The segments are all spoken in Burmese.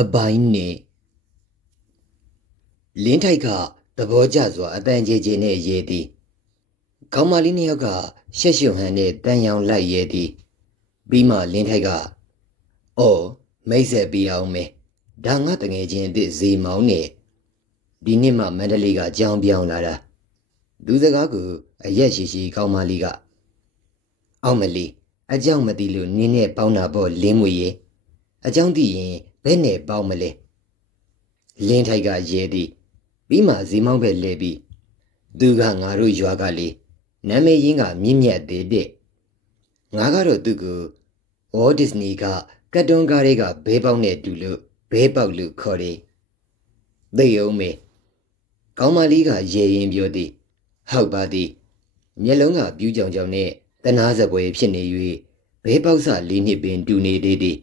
အပိုင်းနေလင်းထိုက်ကသဘောကျစွာအတန်ကြေကြေနဲ့ရဲသည်ကောင်းမလေးနှစ်ယောက်ကရှက်ရှုံဟန်နဲ့တန်ရောင်လိုက်ရဲသည်ပြီးမှလင်းထိုက်ကအော်မိတ်ဆက်ပြအောင်မယ်ဒါငါတငယ်ချင်းအစ်စ်ဇေမောင်းနဲ့ဒီနေ့မှမန္တလေးကကြောင်းပြောင်းလာတာလူစကားကိုအရက်ရှိရှိကောင်းမလေးကအောင်မလီအကြောင်းမသိလို့နင်းနဲ့ပေါင်းတာပေါ့လင်းမွေရဲ့အကြောင်းသိရင် ဘယ်နဲ့ပေါင်းမလဲလင်းထိုက်ကရဲသည်ပြီးမှဇီမောင်းပဲလဲပြီးသူကငါတို့ရွာကလေးနာမည်ရင်းကမြင့်မြတ်သေးတဲ့ငါကတော့သူ့ကိုဝေါ်ဒစ္စနီကကတ်တွန်းကားတွေကဘဲပေါက်နဲ့တူလို့ဘဲပေါက်လို့ခေါ်တယ်သိအောင်မေကောင်းမလေးကရေရင်ပြောသည်ဟုတ်ပါသည်မျက်လုံးကပြူးကြောင်ကြောင်နဲ့တနာစပွဲဖြစ်နေ၍ဘဲပေါက်စလေးနှစ်ပင်တူနေသေးသည်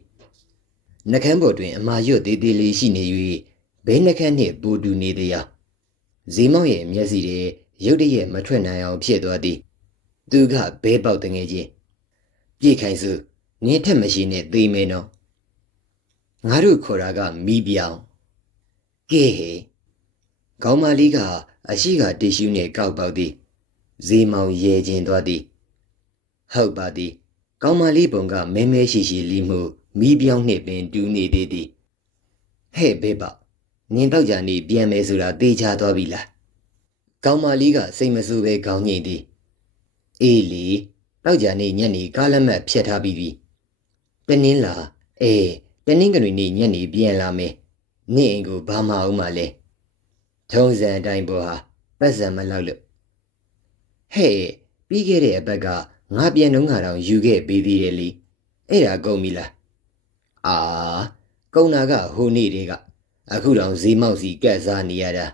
နှကန်းပေါ်တွင်အမာရွတ်သေးသေးလေးရှိနေ၍ဘဲနှကန်းနှင့်ပူတူနေသည်ရာဇီမောင်ရဲ့မျက်စိတွေရုတ်တရက်မထွက်နိုင်အောင်ဖြစ်သွားသည်သူကဘဲပေါက်တငယ်ချင်းပြေခိုင်စုနင်းထက်မရှိနဲ့သေမဲနော်ငါတို့ခေါ်တာကမီးပြောင်ကဲဟေခေါင်းမလေးကအရှိကတ िश ူးနဲ့ကောက်ပေါက်သည်ဇီမောင်ရဲကျင်သွားသည်ဟုတ်ပါသည် ကောင်းမလေးပုံကမဲမဲရှိရှိလီမှု မီးပြောင်းနှင့်ပင်တူနေသေးသည်ဟဲ့ဘေးပေါက်နင်းတော့ကြနေပြန်မယ်ဆိုတာတေချာသွားပြီလားကောင်းမလေးကစိတ်မဆိုးပဲခေါင်းငိမ့်သည်အေးလေတော့ကြနေညနေကားလက်မှတ်ဖြတ်ထားပြီးပြီတနင်းလာအေးတနင်းကလေးနေ့ညနေပြန်လာမယ်နေ့အိမ်ကိုဘာမှအောင်မလဲထုံးစံအတိုင်းပေါ်ဟာပတ်စံမလောက်လို့ဟဲ့ပြီးခဲ့တဲ့အပတ်ကငါပြန်တော့ငါတော့ယူခဲ့ပေးသေးတယ်လीအဲ့ဒါကုန်ပြီလား အာကုန်တာကဟိုနေ့တည်းကအခုတော့ဈေးမောက်စီကက်စားနေရတာ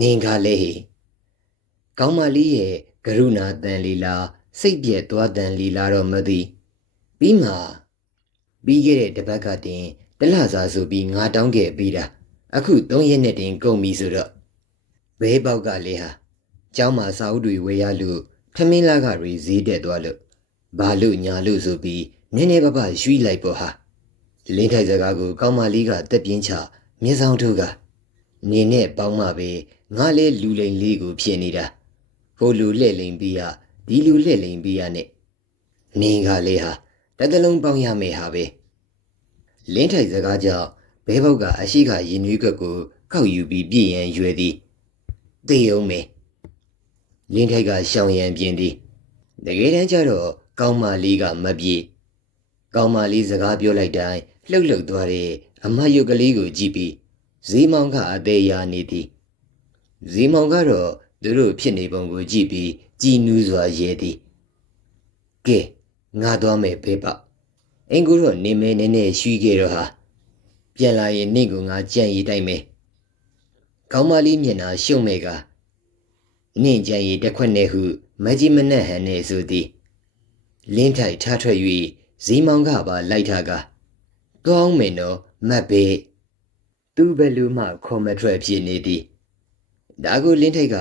နင်ကလည်းဟေကောင်းမလေးရဲ့ကရုဏာတန်လီလာစိတ်ပြက်သွားတန်လီလာတော့မသိပြီးမှပြီးခဲ့တဲ့တစ်ပတ်ကတင်တလစားဆိုပြီးငါတောင်းခဲ့ပြီးတာအခု3ရက်နဲ့တင်ကုန်ပြီဆိုတော့ဘဲပေါက်ကလေးဟာကျောင်းမှာစာအုပ်တွေဝယ်ရလို့ထမင်းလာကတွေဈေးတက်သွားလို့ဘာလို့ညာလို့ဆိုပြီးနည်းနည်းပါးပါးရွှီလိုက်ပေါ့ဟာ လင်းထိုက်စကားကိုကောင်းမလေးကတက်ပြင်းချမြင်းဆောင်ထုတ်ကနေနဲ့ပေါင်းမှပဲငါလဲလူလိန်လေးကိုဖြစ်နေတာဟိုလူလှဲ့လိန်ပြီးရဒီလူလှဲ့လိန်ပြီးရနဲ့နင်းကလေးဟာတတလုံးပေါင်းရမယ်ဟာပဲလင်းထိုက်စကားကြောင့်ဘဲဘောက်ကအရှိကရင်နွေးကွက်ကိုခောက်ယူပြီးပြည်ရန်ရွယ်သည်သေအောင်မေလင်းထိုက်ကရှောင်ရန်ပြင်းသည်တကယ်တမ်းကျတော့ကောင်းမလေးကမပြေကောင်းမလေးစကားပြောလိုက်တိုင်း လှုပ်လှုပ်သွားတဲ့အမယုတ်ကလေးကိုကြည့်ပြီးဇီမောင်ကအသေးရနေသည်ဇီမောင်ကတော့သူတို့ဖြစ်နေပုံကိုကြည့်ပြီးကြည်နူးစွာရဲသည်ကဲငါသွားမယ်ဖေးပေါအင်ကူတော့နေမဲနေနဲ့ရွှီခဲ့တော့ဟာပြန်လာရင်နင့်ကိုငါကြံ့ရည်တိုက်မယ်ကောင်းမလေးမျက်နှာရှုံမဲ့ကနင့်ကြံ့ရည်တစ်ခွက်နဲ့ဟုမကြီးမနှက်ဟန်နေဆိုသည်လင်းထိုက်ထားထွက်၍ဇီမောင်ကပါလိုက်ထားက ကောင်းမယ်နော်မတ်ဘေးသူဘယ်လိုမှခေါ်မထွက်ဖြစ်နေသည်ဒါကိုလင်းထိုက်က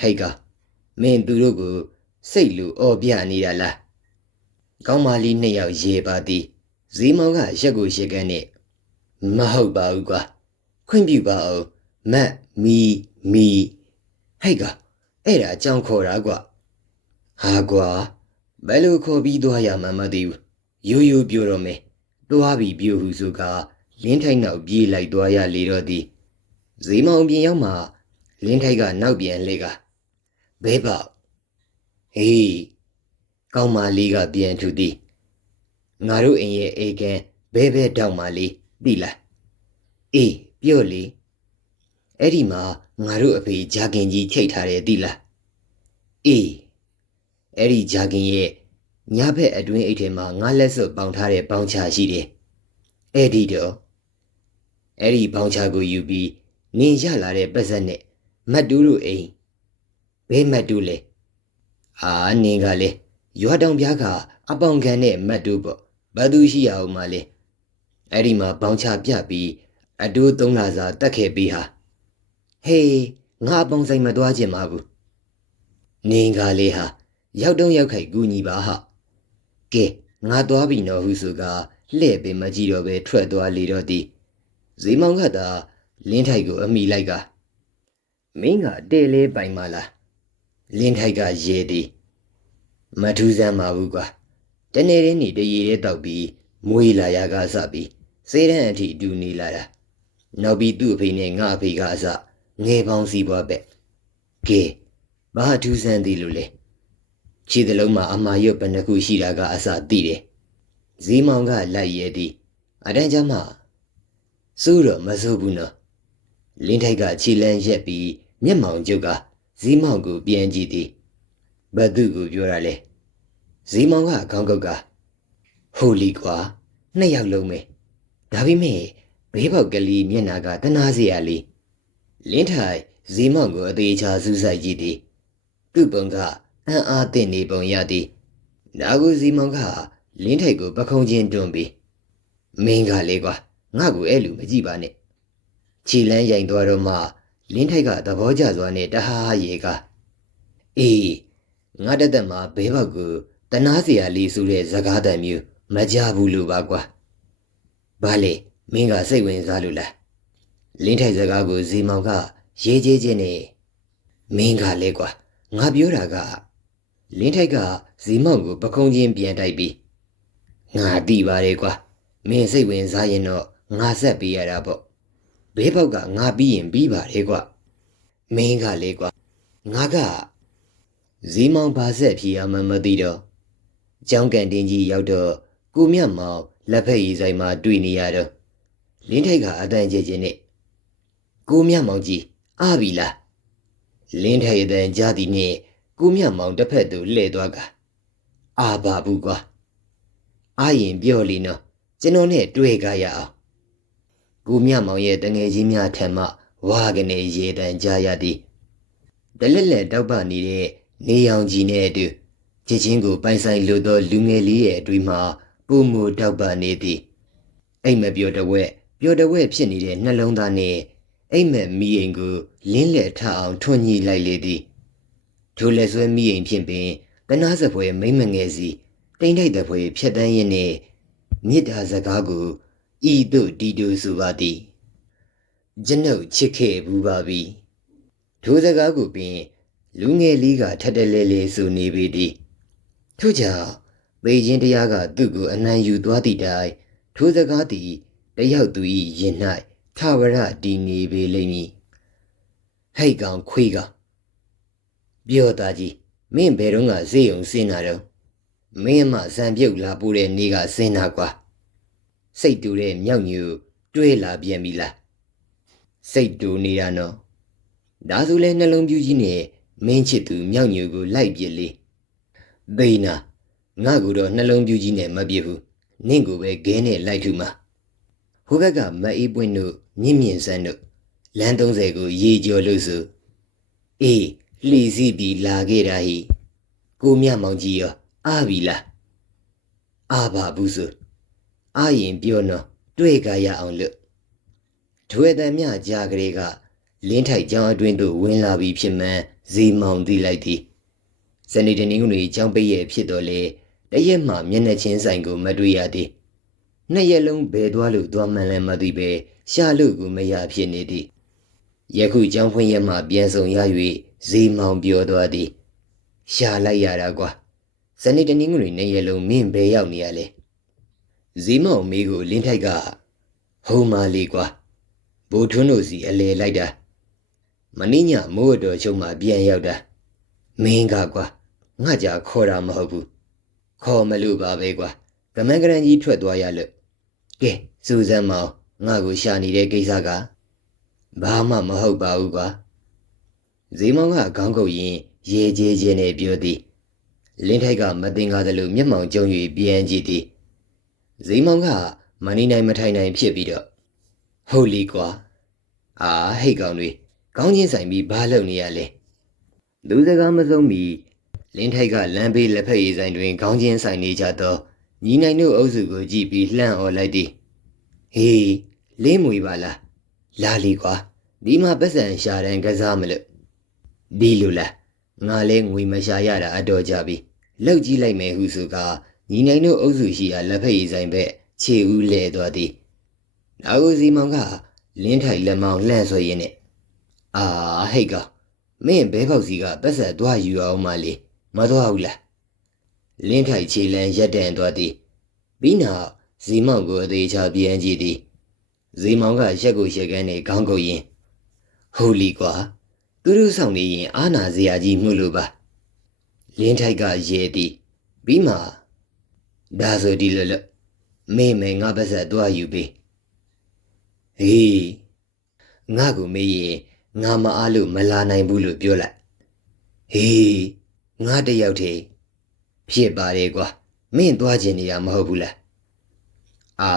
ဟိတ်ကမင်းသူတို့ကိုစိတ်လူအော်ပြနေတာလားကောင်းမလေးနှစ်ယောက်ရေပါသည်ဇီမောင်ကရက်ကိုရက်ကန်နဲ့မဟုတ်ပါဘူးကွာခွင့်ပြုပါအောင်မတ်မီမီဟိတ်ကအဲ့ဒါအကြောင်းခေါ်တာကွာဟာကွာဘယ်လိုခေါ်ပြီးသွားရမှမသိဘူးရိုးရိုးပြောတော့မယ် တွားပြီးပြောဟုဆိုကလင်းထိုက်နောက်ပြေးလိုက်သွားရလေတော့သည်ဇီမောင်ပြင်ရောက်မှလင်းထိုက်ကနောက်ပြန်လှည့်ကဘဲပေါဟေးကောင်းမလေးကပြန်ထူသည်ငါတို့အိမ်ရဲ့အေကန်ဘဲဘဲတောက်မလေးသိလားအေးပြော့လေအဲ့ဒီမှာငါတို့အဖေဂျာကင်ကြီးထိတ်ထားတယ်သိလားအေးအဲ့ဒီဂျာကင်ရဲ့ ညဘက်အတွင်းအိတ်ထဲမှာငါလက်စွပ်ပေါင်ထားတဲ့ပေါင်ချာရှိတယ်အဲ့ဒီတော့အဲ့ဒီပေါင်ချာကိုယူပြီးနင်ရလာတဲ့ပတ်စက်နဲ့မတ်တူးတို့အိမ်ဘဲမတ်တူးလဲအာနင်ကလေရွာတောင်ပြားကအပေါင်ခံတဲ့မတ်တူးပေါ့ဘာသူရှိရအောင်မလဲအဲ့ဒီမှာပေါင်ချပြပြီးအတိုးသုံးလာစာတက်ခဲ့ပြီးဟာဟေးငါအပေါင်ဆိုင်မသွားခြင်းပါဘူးနင်ကလေးဟာရောက်တော့ရောက်ခိုက်ကူညီပါဟာ ကဲငါသွားပြီနော်ဟုဆိုကလှည့်ပင်မကြည့်တော့ပဲထွက်သွားလေတော့သည်ဇီမောင်ကသာလင်းထိုက်ကိုအမိလိုက်ကမင်းကတဲလေးပိုင်မလားလင်းထိုက်ကရေသည်မထူးစမ်းပါဘူးကွာတနေ့ရင်းနေတရေရဲတောက်ပြီးမွေးလာရကစပြီးစေးတဲ့အထိအတူနေလာတာနောက်ပြီးသူ့အဖေနဲ့ငါအဖေကအစငယ်ပေါင်းစီးပွားပဲကဲဘာထူးစမ်းသည်လို့လဲ ခြေသလုံးမှာအမာရွတ်ပနခုရှိတာကအစသိတယ်ဇီးမောင်ကလိုက်ရဲသည်အတန်းချမ်းမှစိုးတော့မစိုးဘူးနော်လင်းထိုက်ကခြေလန်းရက်ပြီးမျက်မှောင်ကျုပ်ကဇီးမောင်ကိုပြန်ကြည့်သည်ဘသူကိုပြောရလဲဇီးမောင်ကခေါင်းကုတ်ကဟိုလီကွာနှစ်ယောက်လုံးပဲဒါပေမဲ့ဘေးပေါက်ကလေးမျက်နာကတနာစရာလေးလင်းထိုက်ဇီးမောင်ကိုအသေးချာစူးစိုက်ကြည့်သည်သူ့ပုံက အံ့အားသင့်နေပုံရသည်နာဂူစီမောင်ကလင်းထိတ်ကိုပခုံးချင်းတွန်းပြီးမင်းကလေကွာငါ့ကိုအဲ့လူမကြည့်ပါနဲ့ခြေလန်းရိုင်သွားတော့မှလင်းထိုက်ကသဘောကျစွာနဲ့တဟားရေကအေးငါတက်တက်မှာဘဲဘက်ကိုတနာစရာလေးစုတဲ့ဇကားတန်မျိုးမကြဘူးလို့ပါကွာဘာလဲမင်းကစိတ်ဝင်စားလို့လားလင်းထိုက်ဇကားကိုဇီမောင်ကရေးကြဲခြင်းနဲ့မင်းကလေကွာငါပြောတာက လင်းထိုက်ကဇီမောင်ကိုပခုံးချင်းပြန်တိုက်ပြီးငါတိပါတယ်ကွာမင်းစိတ်ဝင်စားရင်တော့ငါဆက်ပေးရတာပေါ့ဘေးပေါက်ကငါပြီးရင်ပြီးပါတယ်ကွာမင်းကလေကွာငါကဇီမောင်ဘာဆက်ဖြေရမှမသိတော့ကျောင်းကန်တင်းကြီးရောက်တော့ကိုမြတ်မောင်လက်ဖက်ရည်ဆိုင်မှာတွေ့နေရတော့လင်းထိုက်ကအတန်ကျချင်းနဲ့ကိုမြတ်မောင်ကြီးအားပြီလားလင်းထိုက်အတန်ကြားသည်နဲ့ ကိုမြတ်မောင်တစ်ဖက်သို့လှည့်သွားကအာပါဘူးကွာအာရင်ပြောလီနော်ကျွန်တော်နဲ့တွေ့ကြရအောင်ကိုမြတ်မောင်ရဲ့တငယ်ချင်းများထံမှဝါကနေရေတန်ကြားရသည်ဒလက်လက်တောက်ပနေတဲ့နေရောင်ကြီးနဲ့အတူချစ်ချင်းကိုပိုင်ဆိုင်လိုသောလူငယ်လေးရဲ့အတွေ့မှာပုံမူတောက်ပနေသည်အိမ်မပြောတဝက်ပြောတဝက်ဖြစ်နေတဲ့နှလုံးသားနဲ့အိမ်မက်မိအိမ်ကိုလင်းလက်ထအောင်ထွန်းညှိလိုက်လေသည် ထိုလက်ဆွဲမိအိမ်ဖြင့်ပင်တနာစပွဲမိမ့်မငယ်စီတိမ်တိုက်တဲ့ပွဲဖြတ်တန်းရင်းနဲ့မြစ်တာစကားကိုဤတို့ဒီတို့ဆိုပါသည်ကျွန်ုပ်ချစ်ခဲ့ဘူးပါပြီထိုစကားကိုပင်လူငယ်လေးကထက်တလဲလဲဆိုနေပေသည်ထို့ကြောင့်ပေခြင်းတရားကသူ့ကိုအနံယူသွားသည့်တိုင်ထိုစကားသည်တယောက်သူ၏ရင်၌ထဝရတည်နေပေလိမ့်မည်ဟိတ်ကောင်ခွေးကောင် ပြောသားကြီးမင်းဘယ်တော့ကဈေးုံစင်းတာတော့မင်းမဇံပြုတ်လာပို့တဲ့နေ့ကစင်းတာကွာစိတ်တူတဲ့မြောက်ညူတွေးလာပြန်ပြီလားစိတ်တူနေတာနော်ဒါဆိုလဲနှလုံးပြူးကြီးနဲ့မင်းချစ်သူမြောက်ညူကိုလိုက်ပြစ်လေသိနာငါ့ကိုတော့နှလုံးပြူးကြီးနဲ့မပြစ်ဘူးနင့်ကိုပဲခဲနဲ့လိုက်ထူမှာဟိုဘက်ကမအေးပွင့်တို့မြင့်မြင့်စန်းတို့လမ်း30ကိုရေကျော်လို့ဆိုအေး လှီစီးပြီးလာခဲ့တာဟိကိုမြမောင်ကြီးရောအားပြီလားအားပါဘူးဆိုအားရင်ပြောနော်တွေ့ကြရအောင်လို့ထွေတံမြကြားကလေးကလင်းထိုက်ကျောင်းအတွင်းသို့ဝင်လာပြီးဖြစ်မှန်းဇီမောင်သိလိုက်သည်ဇနီးတနင်္ဂနွေကျောင်းပိတ်ရဲ့ဖြစ်တော်လေတရက်မှမျက်နှာချင်းဆိုင်ကိုမတွေ့ရသည်နှစ်ရက်လုံးဘယ်သွားလို့သွားမှန်းလည်းမသိပဲရှာလို့ကိုမရဖြစ်နေသည်ယခုကျောင်းဖွင့်ရက်မှပြန်ဆောင်ရ၍ ဇီမောင်ပြောသွားသည်ရှာလိုက်ရတာကွာဇနီးတနင်္ဂနွေနှစ်ရက်လုံးမင်းဘယ်ရောက်နေရလဲဇီမောင်မေးကိုလင်းထိုက်ကဟုံးမလေးကွာဘိုးထွန်းတို့စီအလေလိုက်တာမင်းညမိုးတော်ချုံမှပြန်ရောက်တာမင်းကကွာငါကြခေါ်တာမဟုတ်ဘူးခေါ်မလို့ပါပဲကွာကမန်းကရန်ကြီးထွက်သွားရလို့ကဲစူဇန်မောင်ငါကိုရှာနေတဲ့ကိစ္စကဘာမှမဟုတ်ပါဘူးကွာ ဇီမောင်ကခေါင်းကုပ်ရင်ရေကျေးချင်းနဲ့ပြောသည်လင်းထိုက်ကမတင်ကားသလိုမျက်မှောင်ကျုံ၍ပြန်ကြည့်သည်ဇီမောင်ကမနေနိုင်မထိုင်နိုင်ဖြစ်ပြီးတော့ဟုတ်လီကွာအာဟိတ်ကောင်တွေကောင်းချင်းဆိုင်ပြီးဘာလုပ်နေရလဲလူစကားမဆုံးမီလင်းထိုက်ကလမ်းဘေးလက်ဖက်ရည်ဆိုင်တွင်ခေါင်းချင်းဆိုင်နေကြသောညီနိုင်တို့အုပ်စုကိုကြည့်ပြီးလှန့်អော်လိုက်သည်ဟေးလင်းမွေပါလားလာလီကွာဒီမှာပတ်စံရှာတန်ကစားမလို့ ဒီလိုလားငါလဲငွေမရှာရတာအတော်ကြပြီလောက်ကြည့်လိုက်မယ်ဟုဆိုကညီနိုင်တို့အုပ်စုရှိရာလက်ဖက်ရည်ဆိုင်ဘက်ခြေဦးလဲသွားသည်နောက်ဦးစီမောင်ကလင်းထိုက်လက်မောင်းလှန့်ဆွဲရင်းနဲ့အာဟိတ်ကောင်မင်းဘဲပေါက်စီကပတ်ဆက်သွားယူအောင်မလေးမသွားဘူးလားလင်းထိုက်ခြေလန်းရက်တန်သွားသည်ပြီးနောက်ဇီမောင်ကိုအသေးချပြန်ကြည့်သည်ဇီမောင်ကရက်ကိုရက်ကန်းနဲ့ခေါင်းကုပ်ရင်းဟိုလီကွာ သူတို့ဆောင်နေရင်အာနာစရာကြီးမှုလို့ပါလင်းထိုက်ကရဲသည်ပြီးမှဒါဆိုဒီလိုလို့မေမေငါပတ်ဆက်သွားယူပေးဟေးငါကိုမေးရင်ငါမအားလို့မလာနိုင်ဘူးလို့ပြောလိုက်ဟေးငါတယောက်တည်းဖြစ်ပါတယ်ကွာမင်းသွားခြင်းနေရမဟုတ်ဘူးလားအာ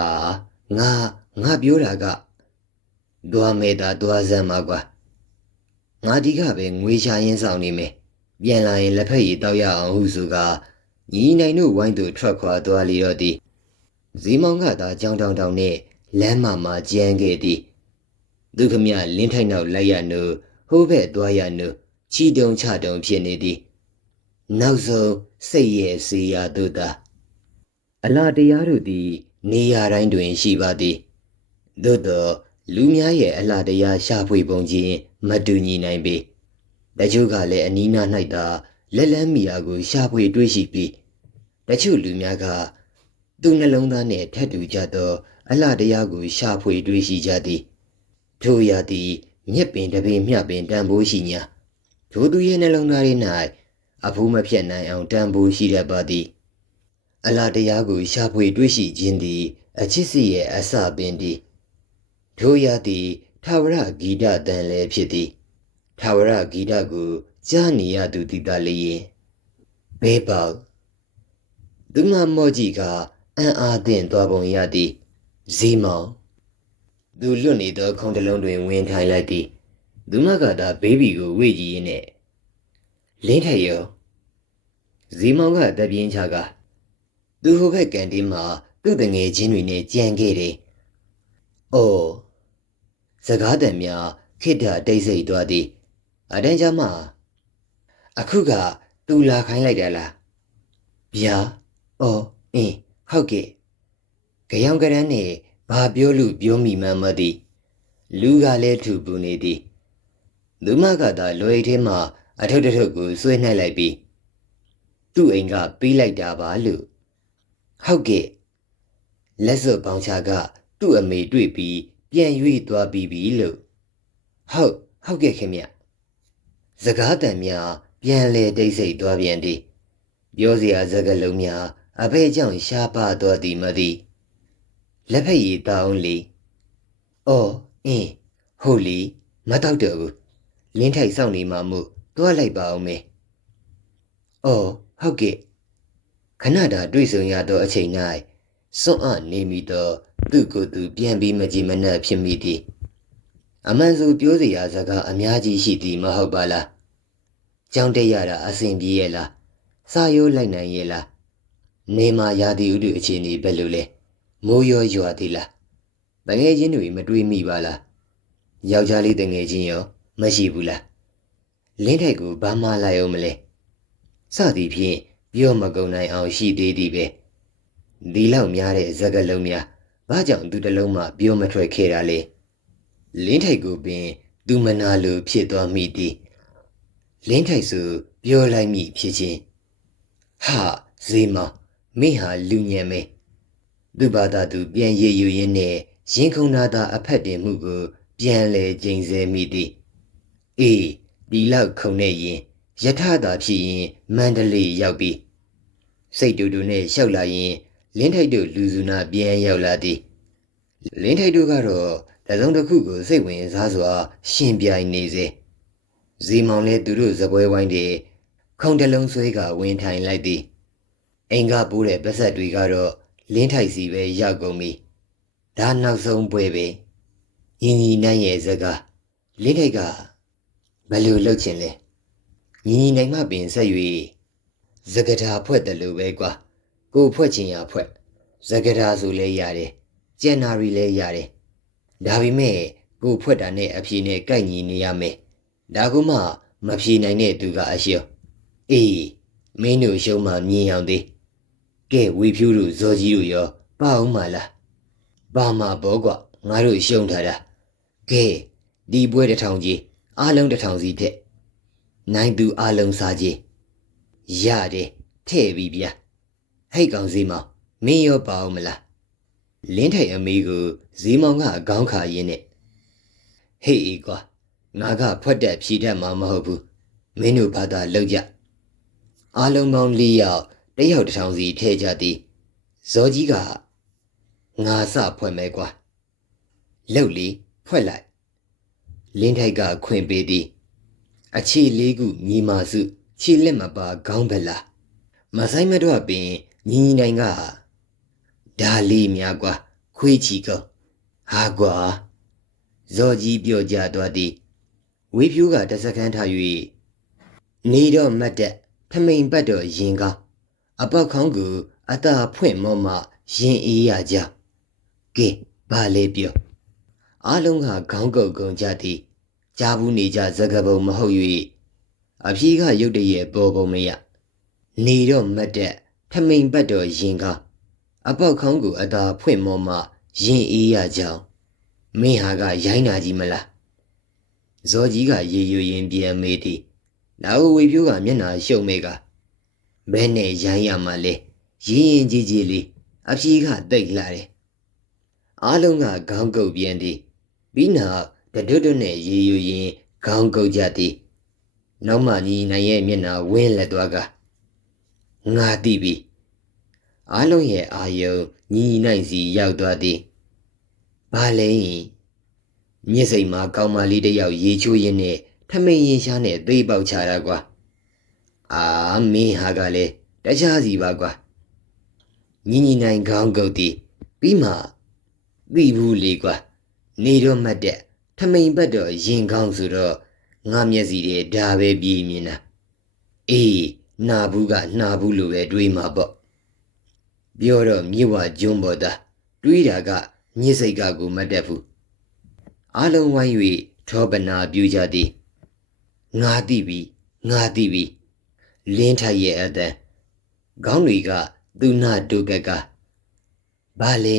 ငါငါပြောတာကသွားမေတာသွားစမ်းပါကွာ ငါဒီကပဲငွေရှာရင်းဆောင်နေမယ်ပြန်လာရင်လက်ဖက်ရည်တောက်ရအောင်ဟုဆိုကညီနိုင်တို့ဝိုင်းသူထွက်ခွာသွားလီတော့သည်ဇီမောင်ကသာကြောင်တောင်တောင်နဲ့လမ်းမမှာကြမ်းခဲ့သည်ဒုက္ခမြလင်းထိုက်နောက်လိုက်ရနုဟိုးဘက်သွားရနုချီတုံချတုံဖြစ်နေသည်နောက်ဆုံးစိတ်ရဲ့စေရာတို့သာအလားတရားတို့သည် နေရာတိုင်းတွင်ရှိပါသည်သို့သော လူများရဲ့အလားတရားရှာဖွေပုံချင်းမတူညီနိုင်ပေတချို့ကလည်းအနီးနား၌သာလက်လန်းမီယာကိုရှာဖွေတွေ့ရှိပြီးတချို့လူများကသူနှလုံးသားနှင့်ထက်တူကြသော အလှတရားကိုရှာဖွေတွေ့ရှိကြသည်ထို့ရာသည်မြက်ပင်တပင်မြပင်တန်ဖိုးရှိညာထိုသူရဲ့နှလုံးသား၌အဖိုးမဖြတ်နိုင်အောင်တန်ဖိုးရှိတတ်ပါသည်အလှတရားကိုရှာဖွေတွေ့ရှိခြင်းသည်အချစ်စီရဲ့အစပင်သည် ထို့ရာသည်ထာဝရဂီတတန်လည်းဖြစ်သည်ထာဝရဂီတကိုကြားနေရသူတိတလေးရင်ဘေးပေါသူမမော့ကြီးကအံ့အားသင့်သွားပုံရသည်ဇီမောင်သူလွတ်နေသောခုံတလုံးတွင်ဝင်ထိုင်လိုက်သည်သူမကသာဘေဘီကိုဝေ့ကြည့်ရင်းနဲ့လင်းထက်ရောဇီမောင်ကတပြင်းချကသူဟိုဘက်ကန်တင်းမှာသူ့တငယ်ချင်းတွေနဲ့ကြံခဲ့တယ်။အော် စကားတန်များခိတ္တတိတ်ဆိတ်သွားသည်အတန်းကြမှာအခုကသူလာခိုင်းလိုက်တယ်လားဗျာအော်အင်းဟုတ်ကဲ့ကြောင်ကရန်းနဲ့ဘာပြောလို့ပြောမိမှန်းမသိလူကလည်းထူပူနေသည်လူမကသာလွယ်ထဲမှအထုပ်တထုပ်ကိုဆွဲနှိုက်လိုက်ပြီးသူ့အိမ်ကပေးလိုက်တာပါလို့ဟုတ်ကဲ့လက်စွပ်ပေါင်းချကသူ့အမေတွေ့ပြီး ပြန်၍သွားပြီးပြီလို့ဟုတ်ဟုတ်ကဲ့ခင်ဗျစကားတန်များပြန်လေတိတ်ဆိတ်သွားပြန်သည်ပြောစရာစကားလုံးများအဖေကြောင့်ရှားပါသွားသည်မသိလက်ဖက်ရည်တောင်းလေအော်အင်းဟုတ်လီမတော့တော့ဘူးလင်းထိုက်စောင့်နေမှမို့တွားလိုက်ပါအောင်မေအော်ဟုတ်ကဲ့ခဏတာတွေ့ဆုံရသောအချိန်၌စွန့်အနေမိသော သူ့ကိုယ်သူပြန်ပြီးမကြည်မနှက်ဖြစ်မိသည်အမှန်ဆိုပြောစရာစကားအများကြီးရှိသည်မဟုတ်ပါလားကြောင်းတက်ရတာအဆင်ပြေရဲ့လားစာရိုးလိုက်နိုင်ရဲ့လားနေမာရာသီဥတုအခြေအနေဘယ်လိုလဲမိုးရောရွာသေးလားတငယ်ချင်းတွေမတွေးမိပါလားယောက်ျားလေးတငယ်ချင်းရောမရှိဘူးလားလင်းထိုက်ကိုဘာမှလိုက်အောင်မလဲစသည်ဖြင့်ပြောမကုန်နိုင်အောင်ရှိသေးသည်ပဲဒီလောက်များတဲ့ဇက်ကလုံးများ ဘာကြောင့်သူတလုံးမှပြောမထွက်ခဲ့တာလဲလင်းထိုက်ကိုပင် သူမနာလိုဖြစ်သွားမိသည်လင်းထိုက်ဆိုပြောလိုက်မိဖြစ်ချင်းဟာဇေမောင်မင်းဟာလူညံမဲသူ့ဘာသာသူပြန်ရည်ယူရင်းနဲ့ရင်ခုန်နာသာအဖက်တင်မှုကိုပြန်လဲကျိန်ဆဲမိသည်အေးဒီလောက်ခုန်နေရင်ယထသာဖြစ်ရင်မန္တလေးရောက်ပြီစိတ်တူတူနဲ့ရှောက်လာရင် လင်းထိုက်တို့လူစုနာပြန်ရောက်လာသည်လင်းထိုက်တို့ကတော့တစုံတစ်ခုကိုစိတ်ဝင်စားစွာ ရှင်ပြိုင်နေစေဇီမောင်လည်းသူတို့ဇပွဲဝိုင်းတွေခုံတလုံးဆွဲကဝင်ထိုင်လိုက်သည်အိမ်ကပိုးတဲ့ပတ်ဆက်တွေကတော့လင်းထိုက်စီပဲရောက်ကုန်ပြီဒါနောက်ဆုံးပွဲပဲညီညီနိုင်ရဲ့စကားလင်းထိုက်ကဘယ်လိုလုပ်ချင်လဲညီညီနိုင်မှပင်ဆက်၍စကထာဖွဲ့တယ်လို့ပဲကွာ ကိုဖွဲ့ချင်ရဖွဲ့စကထာဆိုလဲရတယ်ကျန်နာရီလဲရတယ်ဒါပေမဲ့ကိုဖွဲ့တာနဲ့အဖြေနဲ့ကိုက်ညီနေရမယ်ဒါကမှမဖြေနိုင်တဲ့သူကအရှောအေးမင်းတို့ရှုံးမှမြင်အောင်သေးကဲဝေဖြူးတို့ဇော်ကြီးတို့ရောပါအောင်မလားပါမှာဘောကွာငါတို့ရှုံထားတာကဲဒီပွဲတစ်ထောင်ကြီးအားလုံးတစ်ထောင်စီဖြစ်နိုင်သူအားလုံးစားကြီးရတယ်ထဲ့ပြီဗျာ ဟိတ်ကောင်စီမောင်မင်းရောပါအောင်မလားလင်းထိုင်အမေကိုဇီးမောင်ကအကောင်းခါရင်းနဲ့ဟေးအေးကွာငါကဖွက်တက်ဖြီးတတ်မှာမဟုတ်ဘူးမင်းတို့ဘာသာလောက်ကြအားလုံးပေါင်း၄ယောက်တစ်ယောက်တစ်ထောင်စီထဲ့ကြသည်ဇော်ကြီးကငါစဖွဲ့မဲကွာလှုပ်လီဖွဲ့လိုက်လင်းထိုက်ကခွင်ပေးသည်အခြေလေးခုညီမာစုခြေလက်မပါခေါင်းဘက်လာမဆိုင်မတော့ပင် ညီညီနိုင်ကဒါလေးများကွာခွေးချီကောဟာကွာဇော်ကြီးပြောကြသွားသည်ဝေးဖြူးကတစကန်းထား၍နေတော့မတ်တဲ့ထမိန်ပတ်တော့ရင်ကောင်းအပောက်ခေါင်းကိုအသာဖွင့်မောမှရင်အေးရကြကဲဘာလဲပြောအားလုံးကခေါင်းကုပ်ကုန်ကြသည်ကြားဘူးနေကြဇကပုံမဟုတ်၍အဖြီးကရုတ်တရက်ပေါ်ပုံမရနေတော့မတ်တဲ့ ထမိန်ပတ်တော့ရင်ကောင်းအပောက်ခေါင်းကိုအသာဖွင့်မောမှရင်အေးရကြောင်းမင်းဟာကရိုင်းနာကြီးမလားဇော်ကြီးကရေရွရင်ပြန်မေးသည်နောက်ဝေဖြိုးကမျက်နှာရှုံမေကဘဲနဲ့ရိုင်းရမှလဲရင်းရင်ကြီးကြီးလေးအဖြီးကတိတ်လာတယ်အားလုံးကခေါင်းကုပ်ပြန်သည်ပြီးနောက်တတွတ်တွတ်နဲ့ရေရွရင်ခေါင်းကုပ်ကြသည်နောက်မှညီနိုင်ရဲ့မျက်နှာဝင်းလက်သွားက ငါသိပြီအားလုံးရဲ့အာယုံညီနိုင်စီရောက်သွားသည်ဘာလဲမြစ်စိမ်မှာကောင်းမလေးတစ်ယောက်ရေချိုးရင်းနဲ့ထမိန်ရင်ရှားနဲ့သိပေါက်ချတာကွာအာမင်းဟာကလည်းတခြားစီပါကွာညီညီနိုင်ခေါင်းကုတ်သည်ပြီးမှသိဘူးလေကွာနေတော့မှတ်တဲ့ထမိန်ဘက်တော့ရင်ကောင်းဆိုတော့ငါမျက်စီတွေဒါပဲပြေးမြင်တာအေး နာဘူးကနာဘူးလို့ပဲတွေးမှာပေါ့ပြောတော့မြေဝကျွန်းပေါ်သားတွေးတာကညစ်စိတ်ကကိုမတ်တက်ဘူးအလုံးဝိုင်း၍ထောပနာပြူကြသည်ငါသိပြီငါသိပြီလင်းထိုက်ရဲ့အသက်ခေါင်းတွေကသူနာတုကကဘာလဲ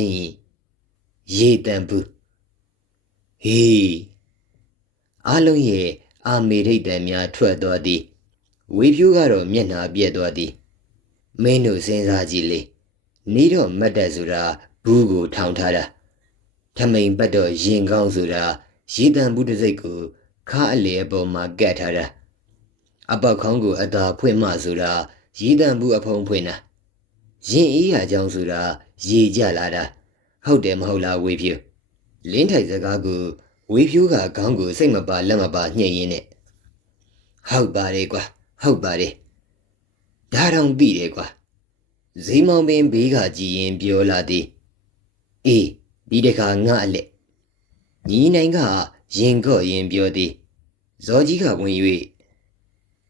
ရေတန်ဘူးဟေးအလုံးရဲ့အာမေရိတ်တန်များထွက်သွားသည် ဝေဖြူးကတော့မျက်နှာပြက်သွားသည်မင်းတို့စဉ်းစားကြည့်လေနေတော့မတ်တက်ဆိုတာဘူးကိုထောင်ထားတာထမိန်ပတ်တော့ရင်ကောင်းဆိုတာရေတံဘူးတစ်စိတ်ကိုခါအလေအပေါ်မှာကတ်ထားတာအပောက်ခေါင်းကိုအသာဖွင့်မှဆိုတာရေတံဘူးအဖုံဖွင့်တာရင်အေးရကြောင်းဆိုတာရေကြလာတာဟုတ်တယ်မဟုတ်လားဝေဖြူလင်းထိုင်စကားကိုဝေဖြူးကခေါင်းကိုစိတ်မပါလက်မပါညှိ့ရင်းနဲ့ဟုတ်ပါတယ်ကွာ ဟုတ်ပါတယ်ဒါတောင်ပြီးတယ်ကွာဇိမောင်ပင်ဘေးကကြည်ရင်ပြောလာသည်အေးဒီတခါငါအလက်ညီနိုင်ကရင်ကော့ရင်ပြောသည်ဇော်ကြီးကဝင်၍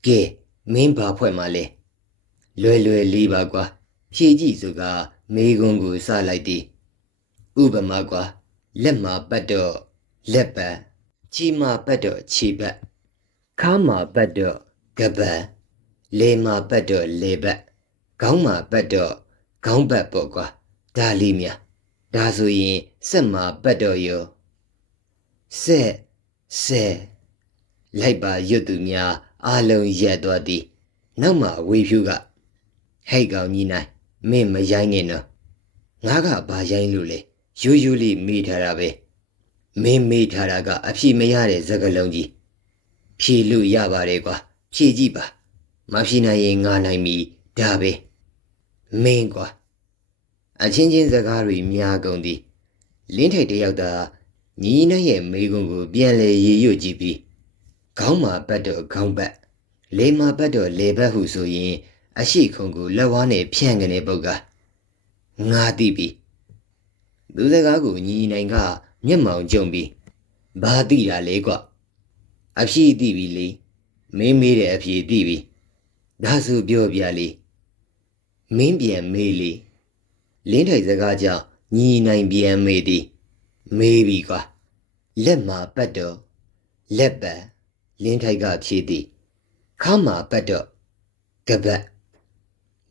ကဲမင်းဘာဖွဲ့မှလဲလွယ်လွယ်လေးပါကွာဖြည့်ကြည့်ဆိုကမေကွန်းကိုစလိုက်သည်ဥပမာကွာလက်မှာပတ်တော့လက်ပတ်ချီမှာပတ်တော့ခြေပတ်ခါမှာပတ်တော့ ကပတ်လေမှာပတ်တော့လေပတ်ခေါင်းမှာပတ်တော့ခေါင်းပတ်ပေါ့ကွာဒါလေးများဒါဆိုရင်စက်မှာပတ်တော့ရောဆက်ဆက်လိုက်ပါရွတ်သူများအလုံးရက်သွားသည်နောက်မှဝေဖြူကဟဲ့ကောင်ကြီးနိုင်မင်းမရိုင်းနဲ့နော်ငါကဘာရိုင်းလို့လဲယူယူလေးမိထားတာပဲမင်းမိထားတာကအဖြေမရတဲ့စကလုံးကြီးဖြေလို့ရပါတယ်ကွာ ဖြေကြည့်ပါမဖြေနိုင်ရင်ငါနိုင်ပြီဒါပဲမင်းကွာအချင်းချင်းစကားတွေများကုန်သည်လင်းထိတ်တယောက်သာညီနဲ့ရဲ့မိကုံကိုပြန်လေရေရွတ်ကြည့်ပြီးခေါင်းမှာပတ်တော့ခေါင်းပတ်လေမှာပတ်တော့လေပတ်ဟုဆိုရင် အရှိခုံကိုလက်ဝါးနဲ့ဖြန့်ကနေပုတ်ကငါသိပြီသူစကားကိုညီနိုင်ကမျက်မှောင်ကြုံပြီးဘာသိတာလဲကွအဖြေသိပြီလေ မင်းမေးတဲ့အဖြေသိပြီဒါဆိုပြောပြလေမင်းပြန်မေးလေလင်းထိုင်စကားကြောင့်ညီနိုင်ပြန်မေးသည်မေးပြီကွာလက်မှာပတ်တော့လက်ပတ်လင်းထိုက်ကဖြေသည်ခါမှာပတ်တော့ကပတ်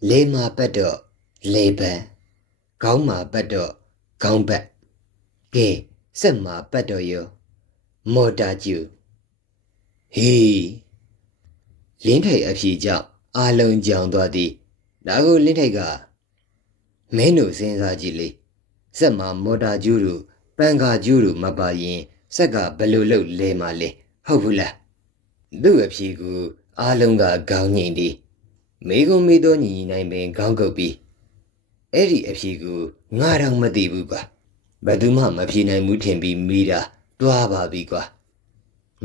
လေမှာပတ်တော့လေပတ်ခေါင်းမှာပတ်တော့ခေါင်းပတ်ကဲစက်မှာပတ်တော့ရောမော်တာကျူဟေး လင်းထိုက်အဖြေကြောင့်အာလုံးကြောင်သွားသည်ဒါကိုလင်းထိုက်ကမင်းတို့စဉ်းစားကြည့်လေစက်မှာမော်တာကျူတို့ပန်ကာကျူတို့မပါရင်စက်ကဘယ်လိုလုပ်လဲမလဲဟုတ်ဘူးလားသူ့အဖြေကိုအာလုံးကခေါင်းငိမ့်သည်မိကုံမိသောညီညီနိုင်ပင်ခေါင်းကုပ်ပြီးအဲ့ဒီအဖြေကိုငါတော့မသိဘူးကွာဘယ်သူမှမဖြေနိုင်ဘူးထင်ပြီးမိတာတွားပါပြီကွာ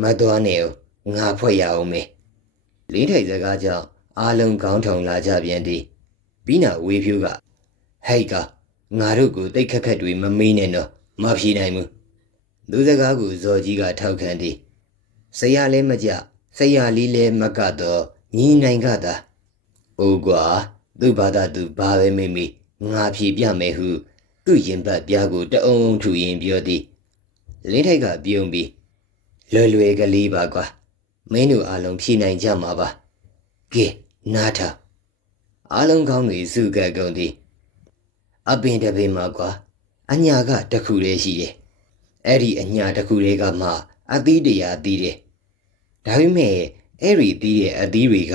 မတွားနဲ့ဦးငါဖွဲ့ရအောင်မေ လင်းထိုက်စကားကြောင့်အာလုံးခေါင်းထောင်လာကြပြန်သည်ပြီးနာဝေဖြူကဟဲ့ကငါတို့ကိုတိတ်ခက်ခက်တွေမမေးနဲ့တော့မဖြေနိုင်ဘူးသူစကားကိုဇော်ကြီးကထောက်ခံသည်ဆရာလည်းမကြဆရာလေးလည်းမကတော့ညီနိုင်ကသာ။အိုးကွာသူ့ဘာသာသူဘာပဲမေးမေးငါဖြေပြမယ်ဟုသူ့ရင်ပတ်ပြားကိုတအုံထူရင်ပြောသည်။လင်းထိုက်ကပြုံးပြီးလွယ်လွယ်ကလေးပါကွာ မင်းတို့အားလုံးဖြေနိုင်ကြမှာပါ။ကဲနားထားအားလုံးကောင်းတွေစုကပ်ကုန်သည်အပင်တပင်မှာကွာအညာကတခုလေးရှိတယ်။အဲ့ဒီအညာတခုလေးကမှအသီးတရာသီးတယ်။ဒါပေမဲ့အဲ့ဒီသီးရဲ့အသီးတွေက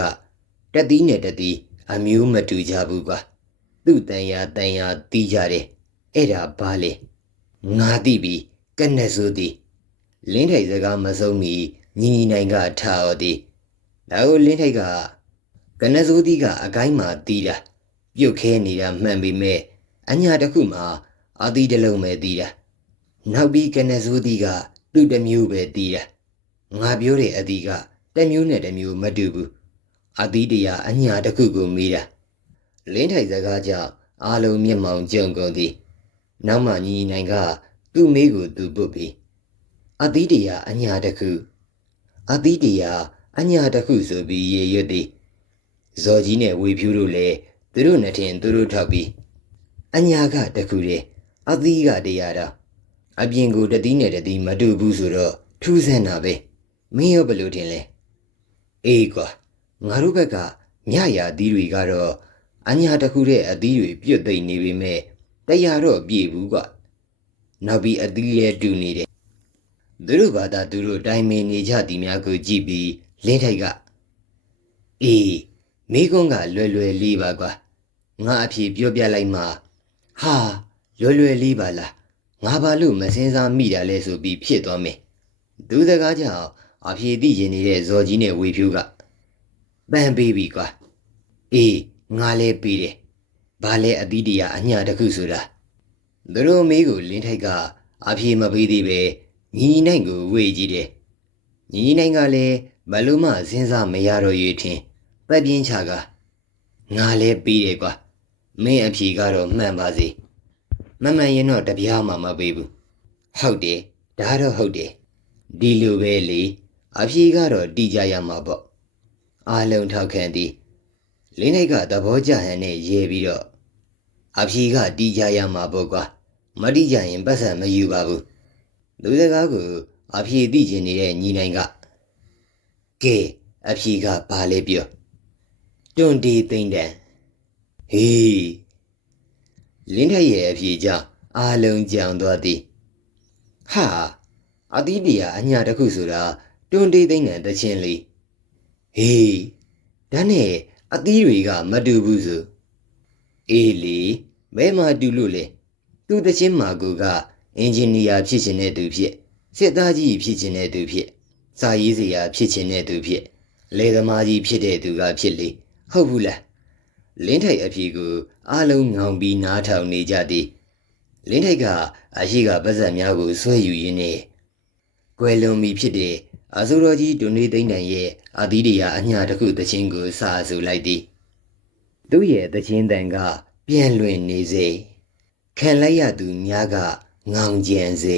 တသီးနဲ့တသီးအမျိုးမတူကြဘူးကွာ။သူ့တန်ရာတန်ရာသီးကြတယ်။အဲ့ဒါဘာလဲ။ငါသိပြီကနက်ဆိုသည်လင်းထိုက်စကားမဆုံးမီ ညီညီနိုင်ကထားတော်သည်။ဒါကိုလင်းထိုက်ကကနက်ဆိုသည်ကအကိုင်းမှာတီးတာပြုတ်ခဲနေတာမှန်ပေမဲ့အညာတစ်ခုမှာအသီးတစ်လုံးပဲတီးတာနောက်ပြီးကနက်ဆိုသည်ကသူ့တစ်မျိုးပဲတီးတာငါပြောတဲ့အသီးကတစ်မျိုးနဲ့တစ်မျိုးမတူဘူးအသီးတရားအညာတစ်ခုကိုမေးတာလင်းထိုက်စကားကြောင့်အာလုံးမျက်မှောင်ကျုံကုန်သည်နောက်မှညီနိုင်ကသူ့မေးကိုသူပုတ်ပြီးအသီးတရားအညာတစ်ခု အသီးတရားအညာတစ်ခုဆိုပြီးရေရွတ်သည်ဇော်ကြီးနဲ့ဝေဖြူတို့လည်းသူတို့နဲ့ထင်သူတို့ထောက်ပြီးအညာကတစ်ခုတည်းအသီးကတရားတော့အပြင်ကိုတတိနဲ့တတိမတူဘူးဆိုတော့ထူးဆန်းတာပဲမင်းရောဘယ်လိုထင်လဲအေးကွာငါတို့ဘက်ကညရာသီးတွေကတော့အညာတစ်ခုတည်းအသီးတွေပြွတ်သိမ့်နေပေမဲ့တရားတော့ပြေဘူးကွာနောက်ပြီးအသီးရဲ့တူနေတယ် သူတို့ဘာသာသူတို့တိုင်မင်နေကြသည်များကိုကြည့်ပြီးလင်းထိုက်ကအေးမိကုန်းကလွယ်လွယ်လေးပါကွာငါအဖြေပြောပြလိုက်မှဟာလွယ်လွယ်လေးပါလားငါဘာလို့မစင်းစားမိတာလဲဆိုပြီးဖြစ်သွားမယ်သူစကားကြောင့်အဖြေသိရင်နေတဲ့ဇော်ကြီးနဲ့ဝေဖြူကပန်းပေးပြီကွာအေးငါလည်းပေးတယ်ဘာလဲအသီးတရားအညာတစ်ခုဆိုတာသူတို့မေးကိုလင်းထိုက်ကအဖြေမပေးသေးပဲ ညီညီနိုင်ကိုဝေကြည့်တယ်ညီညီနိုင်ကလည်းဘလို့မှစဉ်းစားမရတော့ရထင်ပတ်ပြင်းချကငါလည်းပေးတယ်ကွာမင်းအဖြေကတော့မှန်ပါစေမမှန်ရင်တော့တပြားမှမပေးဘူးဟုတ်တယ်ဒါတော့ဟုတ်တယ်ဒီလိုပဲလေအဖြေကတော့တီးကြရမှာပေါ့အားလုံးထောက်ခံသည်လင်းနိုင်ကသဘောကျဟန်နဲ့ရေပြီးတော့အဖြေကတီးကြရမှာပေါ့ကွာမတီးကြရင်ပတ်စံမယူပါဘူး လူစကားကိုအဖြေသိကျင်နေတဲ့ညီနိုင်ကကဲအဖြေကဘာလဲပြောတွန်တီသိမ့်တန်ဟေးလင်းထက်ရဲ့အဖြေကြောင့်အားလုံးကြောင်သွားသည်ဟာအသီးတရားအညာတစ်ခုဆိုတာတွန်တီသိမ့်တန်တချင်းလေးဟေးဒါနဲ့အသီးတွေကမတူဘူးဆိုအေးလေဘယ်မှာတူလို့လဲသူတချင်းမာကူက အင်ဂျင်နီယာဖြစ်ခြင်းတဲ့သူဖြစ်စစ်သားကြီးဖြစ်ခြင်းတဲ့သူဖြစ်စာရေးစရာဖြစ်ခြင်းတဲ့သူဖြစ်လေသမားကြီးဖြစ်တဲ့သူကဖြစ်လေဟုတ်ဘူးလားလင်းထိုက်အဖြေကိုအားလုံးငောင်ပြီးနားထောင်နေကြသည်လင်းထိုက်ကအရှိကပါဇက်များကိုဆွဲယူရင်းနဲ့ကွယ်လွန်ပြီဖြစ်တဲ့အဆိုတော်ကြီးဒွန်နေသိမ့်တန်ရဲ့အသီးတရားအညာတစ်ခုတခြင်းကိုစာဆူလိုက်သည်သူ့ရဲ့တခြင်းတန်က ပြန့်လွင်နေစေခံလိုက်ရသူများက ငောင်ကြံစေ